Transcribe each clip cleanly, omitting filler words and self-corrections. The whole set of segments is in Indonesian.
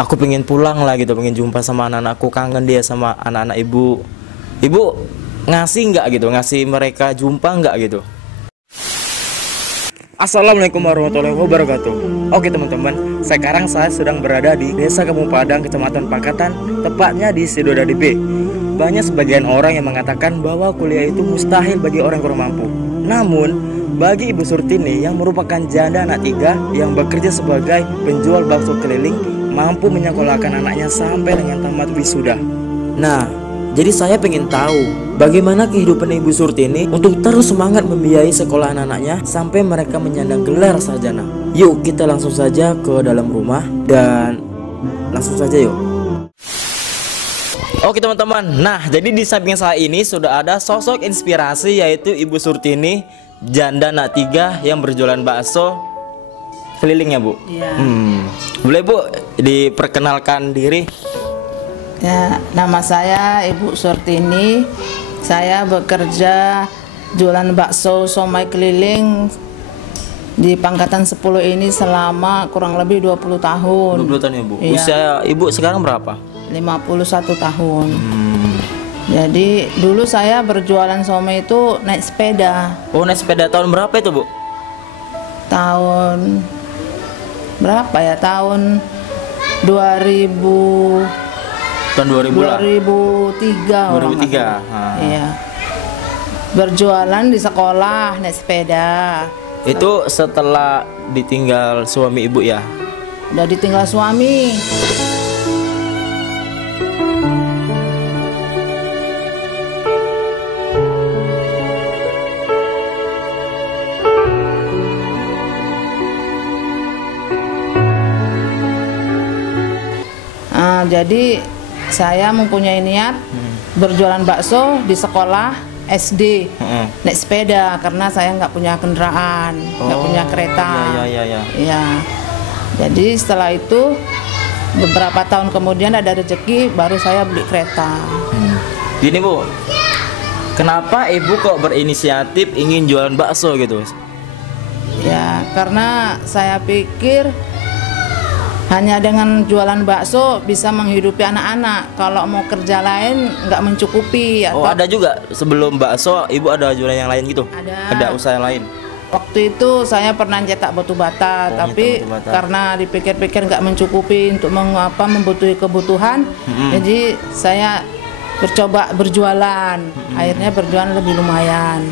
Aku pengen pulang lah gitu, pengen jumpa sama anak-anakku, kangen dia sama anak-anak ibu. Ibu ngasih nggak gitu, ngasih mereka jumpa nggak gitu? Assalamualaikum warahmatullahi wabarakatuh. Oke teman-teman, sekarang saya sedang berada di Desa Kampung Padang, Kecamatan Pangkatan, tepatnya di Sidodadi B. Banyak sebagian orang yang mengatakan bahwa kuliah itu mustahil bagi orang kurang mampu. Namun, bagi Ibu Surtini yang merupakan janda anak 3 yang bekerja sebagai penjual bakso keliling, mampu menyekolahkan anaknya sampai dengan tamat wisuda. Nah, jadi saya pengen tahu bagaimana kehidupan Ibu Surtini untuk terus semangat membiayai sekolah anak-anaknya sampai mereka menyandang gelar sarjana. Yuk kita langsung saja ke dalam rumah dan langsung saja yuk. Oke teman-teman, nah jadi di samping saya ini sudah ada sosok inspirasi yaitu Ibu Surtini, janda anak 3 yang berjualan bakso keliling ya Bu? Iya. Boleh Bu diperkenalkan diri? Ya, nama saya Ibu Surtini. Saya bekerja jualan bakso somai keliling di Pangkatan 10 ini selama kurang lebih 20 tahun. 20 tahun ya Bu? Iya. Usia Ibu sekarang berapa? 51 tahun. Jadi dulu saya berjualan somai itu naik sepeda. Oh, naik sepeda tahun berapa itu Bu? Tahun berapa ya? Tahun 2000. Tahun 2000 lah. 2003. 2003. Iya. Berjualan di sekolah naik sepeda. Itu setelah ditinggal suami Ibu ya? Udah ditinggal suami. Jadi saya mempunyai niat berjualan bakso di sekolah SD, naik sepeda karena saya nggak punya kendaraan, nggak punya kereta. Iya. Jadi setelah itu beberapa tahun kemudian ada rezeki, baru saya beli kereta. Gini Bu, kenapa Ibu kok berinisiatif ingin jualan bakso gitu? Ya karena saya pikir hanya dengan jualan bakso bisa menghidupi anak-anak. Kalau mau kerja lain nggak mencukupi. Oh, ada juga sebelum bakso Ibu ada jualan yang lain gitu? Ada usaha lain? Waktu itu saya pernah cetak batu bata, tapi batu bata. karena dipikir-pikir nggak mencukupi untuk membutuhi kebutuhan, jadi saya bercoba berjualan. Akhirnya berjualan lebih lumayan.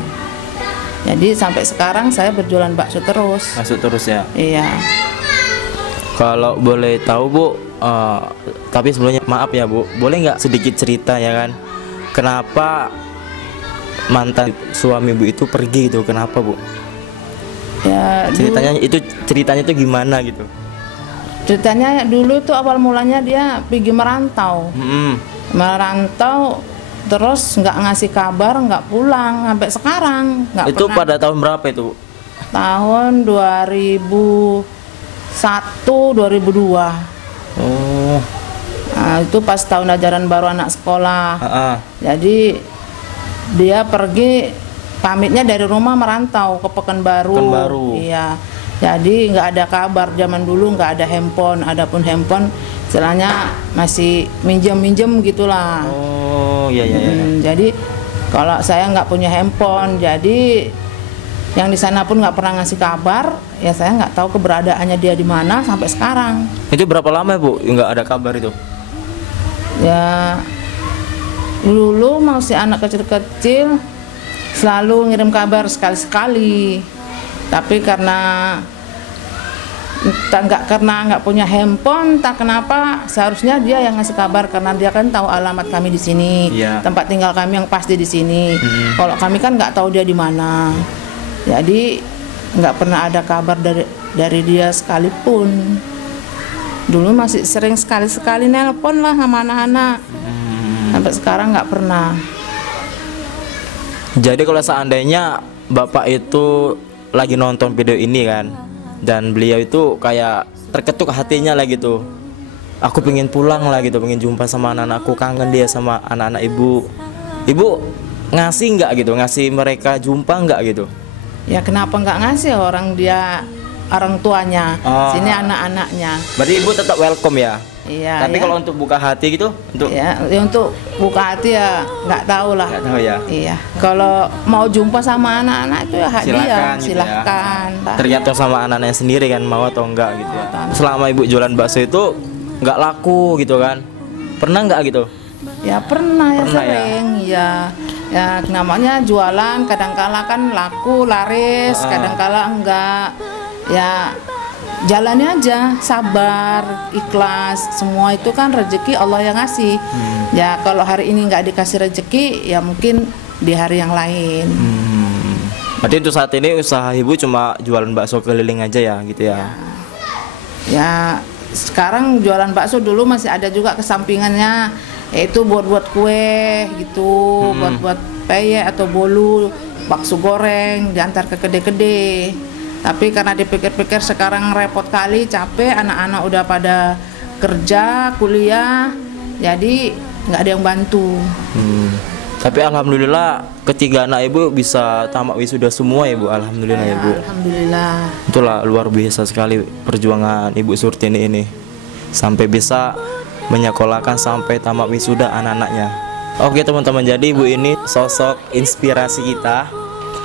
Jadi sampai sekarang saya berjualan bakso terus. Masuk terus ya? Iya. Kalau boleh tahu Bu, tapi sebelumnya maaf ya Bu, boleh nggak sedikit cerita ya kan? Kenapa mantan suami Bu itu pergi gitu? Kenapa Bu? Ya, ceritanya itu gimana gitu? Ceritanya dulu tuh awal mulanya dia pergi merantau, merantau terus nggak ngasih kabar, nggak pulang sampai sekarang. Itu pernah. Pada tahun berapa itu Bu? Tahun 2001-2002. Oh. Nah, itu pas tahun ajaran baru anak sekolah. Jadi dia pergi, pamitnya dari rumah merantau ke Pekanbaru. Iya. Jadi nggak ada kabar. Zaman dulu nggak ada handphone. Adapun handphone, istilahnya masih minjem gitulah. Oh iya. Jadi kalau saya nggak punya handphone, jadi yang di sana pun nggak pernah ngasih kabar, ya saya nggak tahu keberadaannya dia di mana sampai sekarang. Itu berapa lama Bu nggak ada kabar itu? Ya dulu masih anak kecil-kecil selalu ngirim kabar sekali-sekali, tapi karena nggak punya handphone, tak kenapa seharusnya dia yang ngasih kabar karena dia kan tahu alamat kami di sini, tempat tinggal kami yang pasti di sini. Kalau kami kan nggak tahu dia di mana. Jadi nggak pernah ada kabar dari dia sekalipun. Dulu masih sering sekali-sekali nelpon lah sama anak-anak. Sampai sekarang nggak pernah. Jadi kalau seandainya Bapak itu lagi nonton video ini kan, dan beliau itu kayak terketuk hatinya lah gitu, aku pengen pulang lah gitu, pengen jumpa sama anak-anakku, kangen dia sama anak-anak Ibu. Ibu ngasih nggak gitu, ngasih mereka jumpa nggak gitu? Ya kenapa nggak ngasih, orang dia orang tuanya, sini anak-anaknya. Berarti ibu tetap welcome ya? Iya. Tapi kalau untuk buka hati gitu, untuk untuk buka hati ya nggak tahu lah. Nggak tahu ya. Iya. Kalau mau jumpa sama anak-anak itu ya hadiah, silahkan. Gitu ya. Tergantung sama anaknya sendiri kan mau atau enggak gitu ya. Selama ibu jualan bakso itu nggak laku gitu kan? Pernah nggak gitu? Ya pernah sering ya. Ya namanya jualan, kadang-kala kan laku, laris, kadang-kala enggak. Ya jalani aja, sabar, ikhlas, semua itu kan rezeki Allah yang ngasih. Ya kalau hari ini nggak dikasih rezeki, ya mungkin di hari yang lain. Berarti untuk saat ini usaha ibu cuma jualan bakso keliling aja ya, gitu ya? Ya sekarang jualan bakso, dulu masih ada juga kesampingannya, yaitu buat-buat kue gitu, buat-buat peyek atau bolu, bakso goreng, diantar ke kedai-kedai. Tapi karena dipikir-pikir sekarang repot kali, capek, anak-anak udah pada kerja, kuliah, jadi nggak ada yang bantu. Tapi alhamdulillah ketiga anak ibu bisa tamat wisuda semua ya bu, alhamdulillah ya bu. Alhamdulillah. Itulah luar biasa sekali perjuangan Ibu Surtini ini, sampai bisa menyekolahkan sampai tamat wisuda anak-anaknya. Oke teman-teman, jadi ibu ini sosok inspirasi kita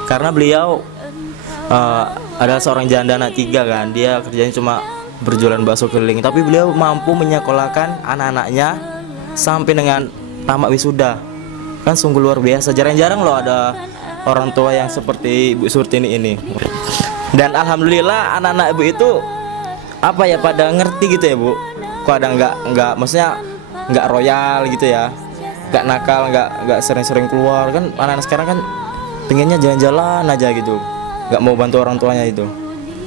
karena beliau adalah seorang janda anak 3 kan. Dia kerjanya cuma berjualan bakso keliling, tapi beliau mampu menyekolahkan anak-anaknya sampai dengan tamat wisuda. Kan sungguh luar biasa. Jarang-jarang loh ada orang tua yang seperti Ibu Surtini ini. Dan alhamdulillah anak-anak ibu itu apa ya, pada ngerti gitu ya bu. Kok ada nggak maksudnya nggak royal gitu ya, nggak nakal, nggak sering-sering keluar. Kan anak-anak sekarang kan pengennya jalan-jalan aja gitu, nggak mau bantu orang tuanya itu.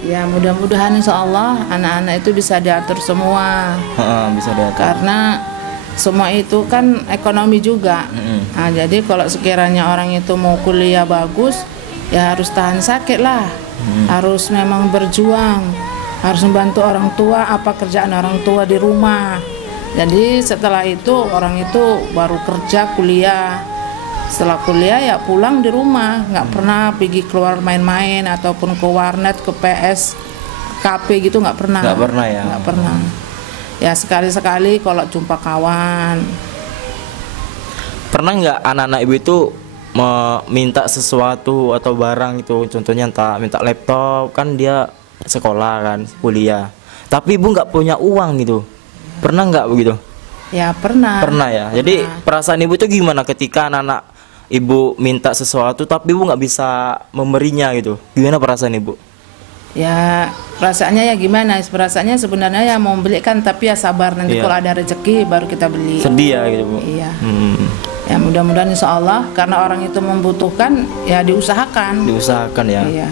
Ya mudah-mudahan insya Allah anak-anak itu bisa diatur semua. Bisa diatur. Karena semua itu kan ekonomi juga. Nah, jadi kalau sekiranya orang itu mau kuliah bagus, ya harus tahan sakit lah. Harus memang berjuang, harus membantu orang tua, apa kerjaan orang tua di rumah. Jadi setelah itu orang itu baru kerja, kuliah. Setelah kuliah ya pulang di rumah, nggak pernah pergi keluar main-main ataupun ke warnet, ke PS, kafe gitu, nggak pernah. Nggak pernah ya? Nggak pernah. Ya sekali-sekali kalau jumpa kawan. Pernah nggak anak-anak ibu itu meminta sesuatu atau barang itu, contohnya entah minta laptop, kan dia sekolah kan, kuliah, tapi ibu nggak punya uang gitu, pernah nggak begitu? Ya pernah. Pernah ya. Jadi perasaan ibu itu gimana ketika anak-anak ibu minta sesuatu tapi ibu nggak bisa memberinya gitu? Gimana perasaan ibu? Ya perasaannya ya gimana? Perasaannya sebenarnya ya mau belikan, tapi ya sabar, nanti kalau ada rezeki baru kita beli. Sedih ya gitu bu? Iya. Ya mudah-mudahan insya Allah, karena orang itu membutuhkan ya diusahakan. Diusahakan ya. Iya.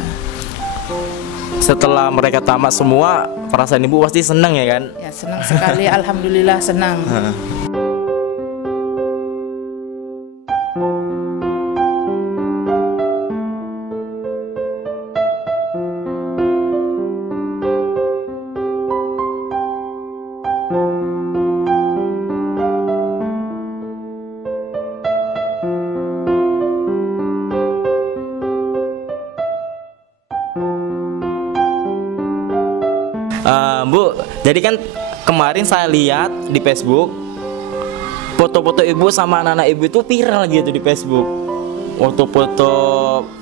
Setelah mereka tamat semua, perasaan ibu pasti senang ya kan? Ya senang sekali, alhamdulillah senang. Bu, jadi kan kemarin saya lihat di Facebook foto-foto ibu sama anak-anak ibu itu viral gitu di Facebook.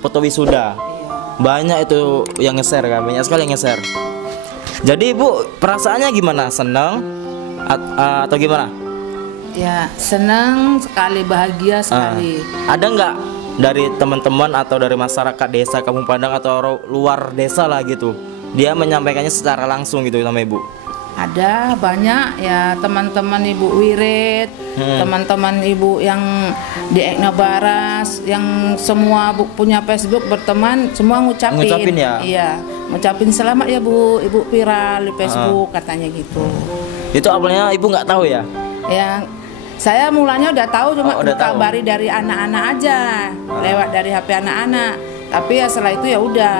Foto wisuda. Banyak itu yang nge-share kan, banyak sekali yang nge-share. Jadi ibu perasaannya gimana? Senang atau gimana? Ya senang sekali, bahagia sekali. Ada nggak dari teman-teman atau dari masyarakat desa Kampung Padang atau luar desa lah gitu, dia menyampaikannya secara langsung gitu sama ibu? Ada banyak ya, teman-teman Ibu Wirid, teman-teman Ibu yang di Ekna Baras, yang semua punya Facebook berteman, semua ngucapin ya? Iya, ngucapin selamat ya Bu, Ibu viral di Facebook, katanya gitu. Itu awalnya ibu nggak tahu ya? Ya, saya mulanya udah tahu, cuma dikabari dari anak-anak aja, lewat dari HP anak-anak. Tapi ya setelah itu ya udah.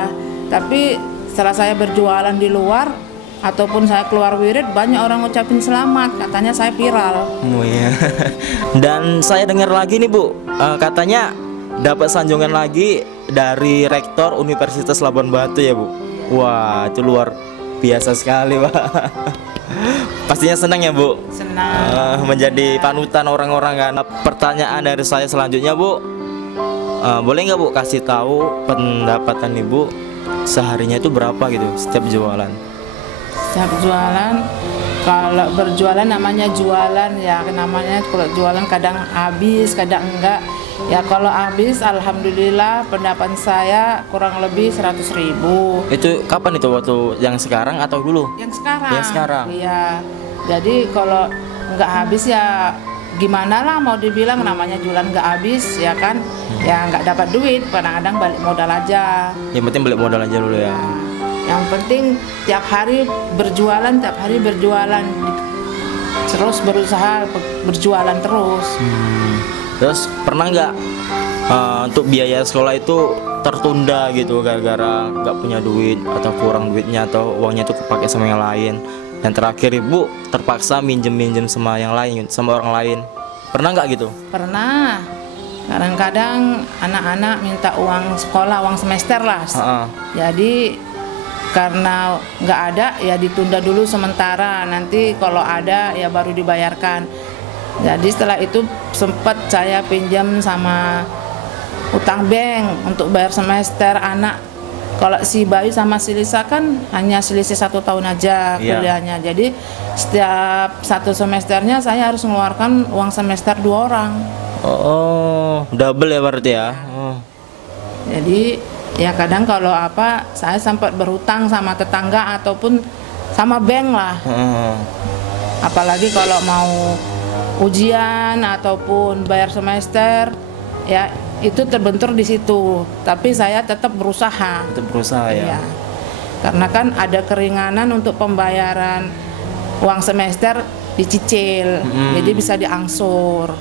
Tapi setelah saya berjualan di luar ataupun saya keluar wirid, banyak orang ngucapin selamat, katanya saya viral. Oh iya. Dan saya dengar lagi nih Bu, katanya dapat sanjungan lagi dari Rektor Universitas Labuan Batu ya Bu. Wah, itu luar biasa sekali, Pak. Pastinya senang ya, Bu? Senang. Menjadi panutan orang-orang kan. Pertanyaan dari saya selanjutnya, Bu. Boleh nggak, Bu, kasih tahu pendapatan Ibu seharinya itu berapa gitu setiap jualan? Setiap jualan, kalau berjualan namanya jualan ya, namanya kalau jualan kadang habis, kadang enggak. Ya kalau habis, alhamdulillah pendapatan saya kurang lebih 100.000. Itu kapan itu, waktu yang sekarang atau dulu? Yang sekarang. Yang sekarang. Iya. Jadi kalau nggak habis ya gimana lah, mau dibilang namanya jualan nggak habis ya kan, ya nggak dapat duit, kadang-kadang balik modal aja. Yang penting balik modal aja dulu ya. Yang penting tiap hari berjualan, terus berusaha berjualan terus. Terus pernah nggak untuk biaya sekolah itu tertunda gitu gara-gara nggak punya duit atau kurang duitnya atau uangnya itu kepake sama yang lain? Dan terakhir Ibu terpaksa minjem sama yang lain, sama orang lain. Pernah nggak gitu? Pernah. Kadang-kadang anak-anak minta uang sekolah, uang semester lah. Jadi karena nggak ada ya ditunda dulu sementara. Nanti kalau ada ya baru dibayarkan. Jadi setelah itu sempat saya pinjam sama utang bank untuk bayar semester anak. Kalau si Bayu sama si Lisa kan hanya selisih 1 tahun aja kuliahnya. Jadi setiap 1 semesternya saya harus mengeluarkan uang semester 2 orang. Oh, double ya berarti ya. Jadi ya kadang kalau apa saya sempat berhutang sama tetangga ataupun sama bank lah. Apalagi kalau mau ujian ataupun bayar semester ya itu terbentur di situ, tapi saya tetap berusaha. Tetap berusaha ya. Karena kan ada keringanan untuk pembayaran uang semester dicicil, jadi bisa diangsur.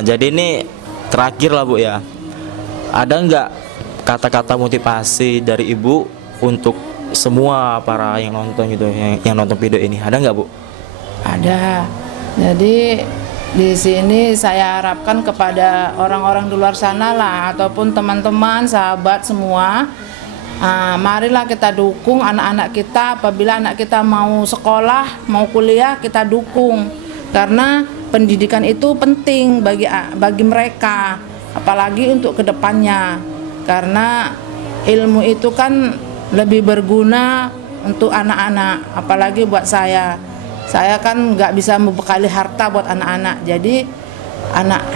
Jadi ini terakhir lah, Bu ya. Ada nggak kata-kata motivasi dari Ibu untuk semua para yang nonton gitu, yang nonton video ini? Ada nggak, Bu? Ada. Jadi di sini saya harapkan kepada orang-orang di luar sana lah ataupun teman-teman, sahabat semua, marilah kita dukung anak-anak kita. Apabila anak kita mau sekolah, mau kuliah, kita dukung karena pendidikan itu penting bagi mereka, apalagi untuk kedepannya. Karena ilmu itu kan lebih berguna untuk anak-anak, apalagi buat saya. Saya kan nggak bisa membekali harta buat anak-anak, jadi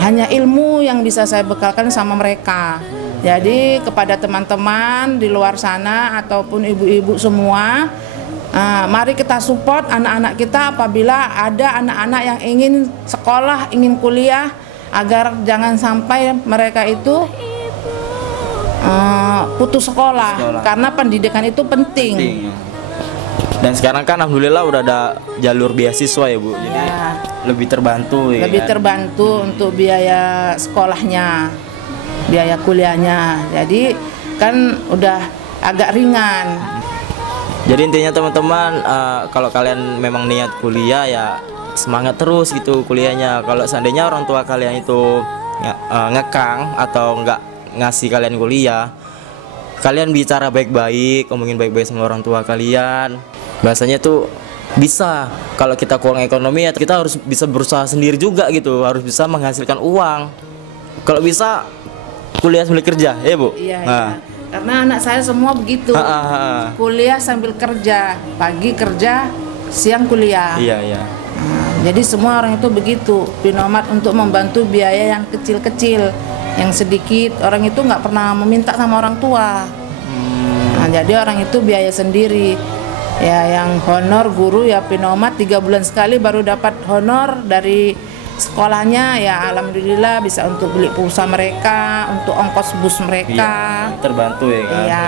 hanya ilmu yang bisa saya bekalkan sama mereka. Jadi kepada teman-teman di luar sana ataupun ibu-ibu semua, mari kita support anak-anak kita apabila ada anak-anak yang ingin sekolah, ingin kuliah, agar jangan sampai mereka itu putus sekolah. Karena pendidikan itu penting. Dan sekarang kan alhamdulillah udah ada jalur beasiswa ya, Bu. Jadi lebih terbantu ya. Lebih terbantu untuk biaya sekolahnya, biaya kuliahnya. Jadi kan udah agak ringan. Jadi intinya teman-teman, kalau kalian memang niat kuliah ya semangat terus gitu kuliahnya. Kalau seandainya orang tua kalian itu ngekang atau nggak ngasih kalian kuliah, kalian bicara baik-baik, ngomongin baik-baik sama orang tua kalian. Bahasanya tuh bisa, kalau kita kurang ekonomi ya kita harus bisa berusaha sendiri juga gitu, harus bisa menghasilkan uang. Kalau bisa kuliah sambil kerja, ya Bu? Iya, iya. Karena anak saya semua begitu, kuliah sambil kerja, pagi kerja, siang kuliah. Iya. Jadi semua orang itu begitu, Pinomat untuk membantu biaya yang kecil-kecil, yang sedikit. Orang itu nggak pernah meminta sama orang tua. Nah, jadi orang itu biaya sendiri. Ya, yang honor guru ya Pinomat 3 bulan sekali baru dapat honor dari sekolahnya, ya alhamdulillah bisa untuk beli pulsa mereka, untuk ongkos bus mereka. Iya, terbantu ya kan. Iya.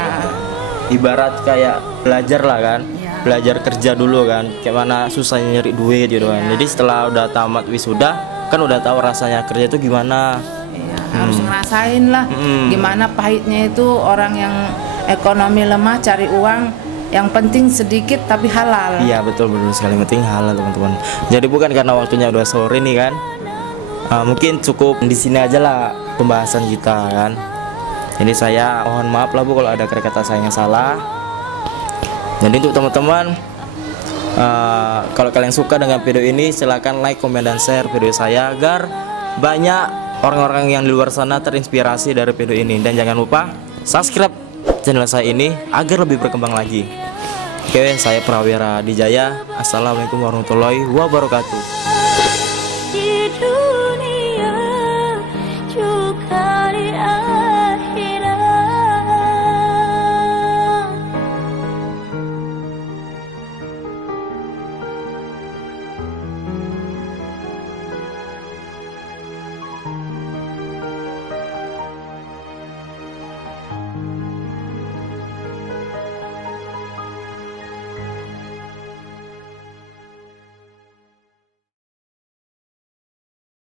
Ibarat kayak belajar lah kan. Iya. Belajar kerja dulu kan, kayak mana susahnya nyari duit gitu kan. Jadi setelah udah tamat wisuda kan udah tahu rasanya kerja itu gimana. Iya, harus ngerasain lah gimana pahitnya itu orang yang ekonomi lemah cari uang. Yang penting sedikit tapi halal. Iya betul sekali, penting halal teman-teman. Jadi bukan karena waktunya udah sore nih kan, mungkin cukup di sini aja lah pembahasan kita kan. Jadi saya mohon maaf lah Bu kalau ada kata saya yang salah. Jadi untuk teman-teman, kalau kalian suka dengan video ini, silahkan like, komen, dan share video saya agar banyak orang-orang yang di luar sana terinspirasi dari video ini. Dan jangan lupa subscribe channel saya ini agar lebih berkembang lagi. Oke, saya Prawira Dijaya. Assalamualaikum warahmatullahi wabarakatuh.